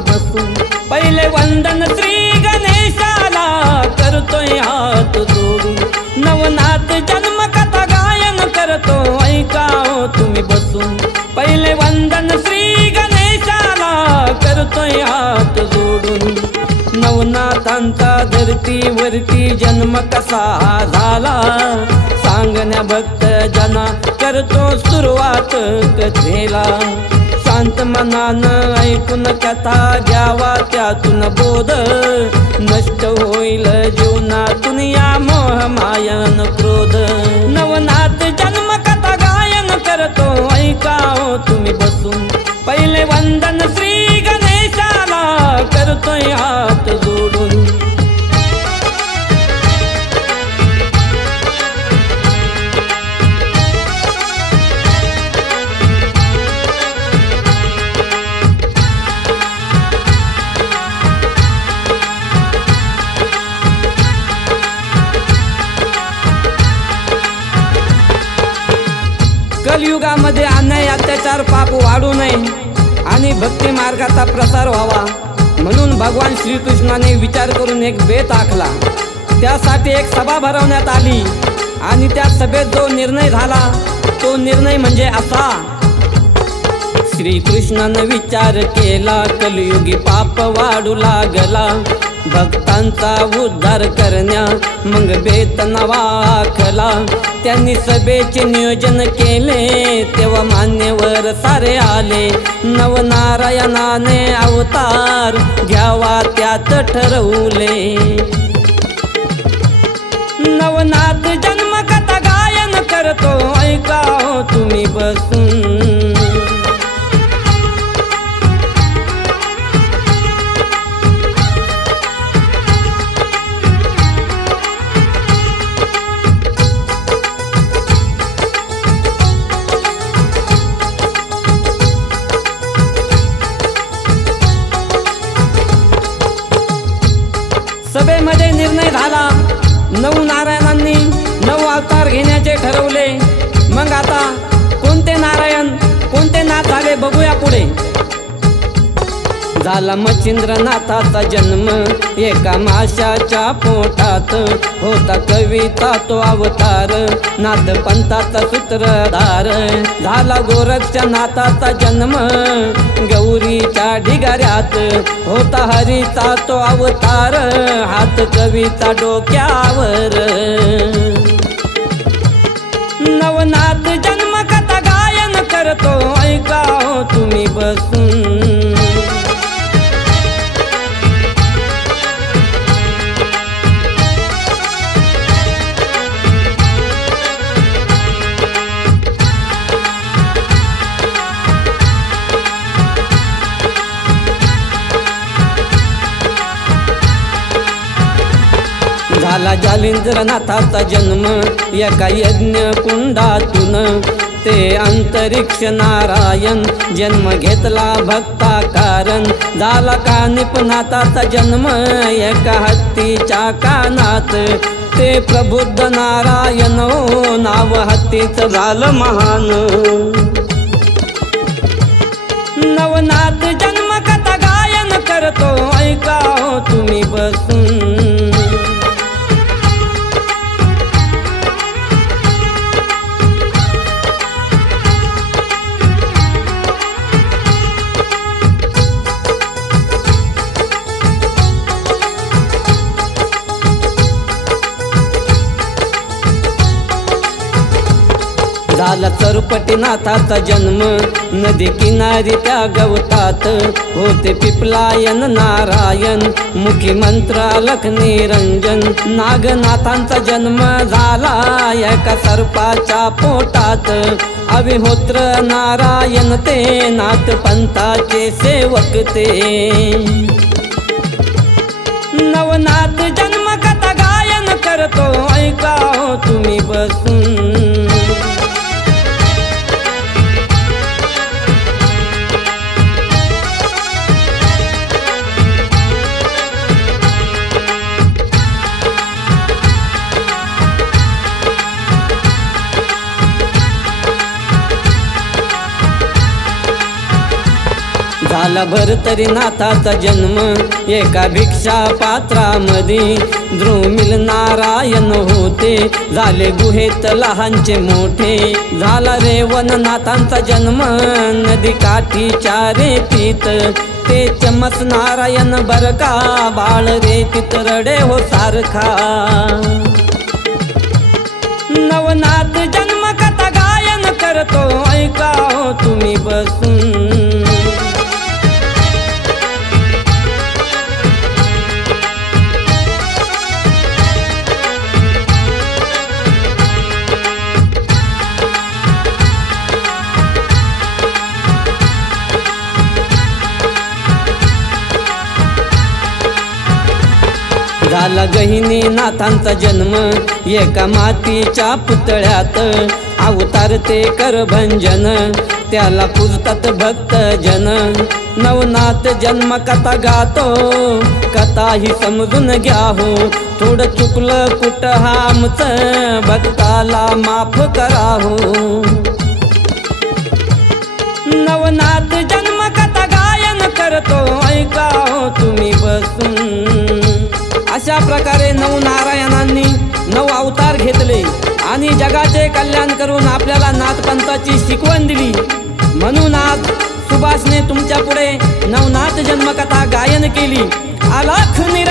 तुम्ही बसून पहिले वंदन श्री गणेशाला करतोय हात जोडून नवनाथ जन्म कथा गायन करतो ऐका हो तुम्ही बसून पहिले वंदन श्री गणेशाला करतोय हात जोडून नवनाथांचा धरतीवरती जन्म कसा झाला सांगण्या भक्त जना करतो सुरुवात कथेला शांत मनानं ऐकून कथा घ्यावा त्यातून बोध नष्ट होईल जीवनातून या मोह मायन क्रोध नवनाथ जन्म कथा गायन करतो ऐका हो तुम्ही बसून पहिले वंदन श्री गणेशाला करतोय हात जोडून कलियुगामध्ये अन्याय अत्याचार पाप वाढू नये आणि भक्ती मार्गाचा प्रसार व्हावा म्हणून भगवान श्रीकृष्णाने विचार करून एक बेत आखला त्यासाठी एक सभा भरवण्यात आली आणि त्या सभेत जो निर्णय झाला तो निर्णय म्हणजे असा श्रीकृष्णाने विचार केला कलियुगी पाप वाढू लागला भक्तांचा उद्धार करण्या मग बेत नवा आखला त्यांनी सभेचे नियोजन केले तेव्हा मान्यवर सारे आले नवनारायणाने अवतार घ्यावा त्यात ठरवले नवनाथ जन्म कथा गायन करतो ऐका हो तुम्ही बसून सभेमध्ये निर्णय झाला नऊ नारायणांनी 9 अवतार घेण्याचे ठरवले मग आता कोणते नारायण कोणते नाथ झाले बघूया पुढे झाला मच्छिंद्रनाथाचा जन्म एका माशाच्या पोटात होता कविता तो अवतार नाथ पंथाचा सूत्रधार झाला गोरक्षनाथाचा जन्म गौरीच्या ढिगाऱ्यात होता हरीचा तो अवतार हात कविता डोक्यावर नवनाथ जन्म कथा गायन करतो ऐका हो तुम्ही बसून झाला जालिंद्रनाथाचा जन्म एका यज्ञ कुंडातून ते अंतरिक्ष नारायण जन्म घेतला भक्ता कारण झाला कानिपनाथाचा जन्म एका हत्तीच्या कानात ते प्रबुद्ध नारायण हो नाव हत्तीचं झालं महान नवनाथ जन्म कथा गायन करतो ऐका हो तुम्ही बसून झाला चरुपटीनाथाचा जन्म नदी किनारी त्या गवतात होते पिपलायन नारायण मुखी मंत्र अलख निरंजन नागनाथांचा जन्म झाला एका सर्पाच्या पोटात अविहोत्र नारायण ते नाथ पंथाचे सेवक ते नवनाथ जन्म कथा गायन करतो ऐका हो तुम्ही बसून झाला भरतरी नाथाचा जन्म एका भिक्षा पात्रामध्ये द्रुमिल नारायण होते झाले गुहेत लहानचे मोठे झाला रे वननाथांचा जन्म नदी काठीच्या रेतीत ते चमस नारायण बरका बाळ रे तितरडे हो सारखा नवनाथ जन्म कथा गायन करतो ऐका हो तुम्ही बसून झाला गहिनी नाथांचा जन्म एका मातीच्या पुतळ्यात अवतार ते करभंजन त्याला पूजतात भक्त जन नवनाथ जन्म कथा गातो कथा ही समजून घ्या हो थोडं चुकलं कुठं हा आमचं भक्ताला माफ करा हो नवनाथ जन्म कथा गायन करतो ऐका हो तुम्ही बसून अशा प्रकारे नऊ नारायणांनी 9 अवतार घेतले आणि जगाचे कल्याण करून आपल्याला नाथपंथाची शिकवण दिली म्हणून आज सुभाषने तुमच्या पुढे नवनाथ जन्मकथा गायन केली. अलख निर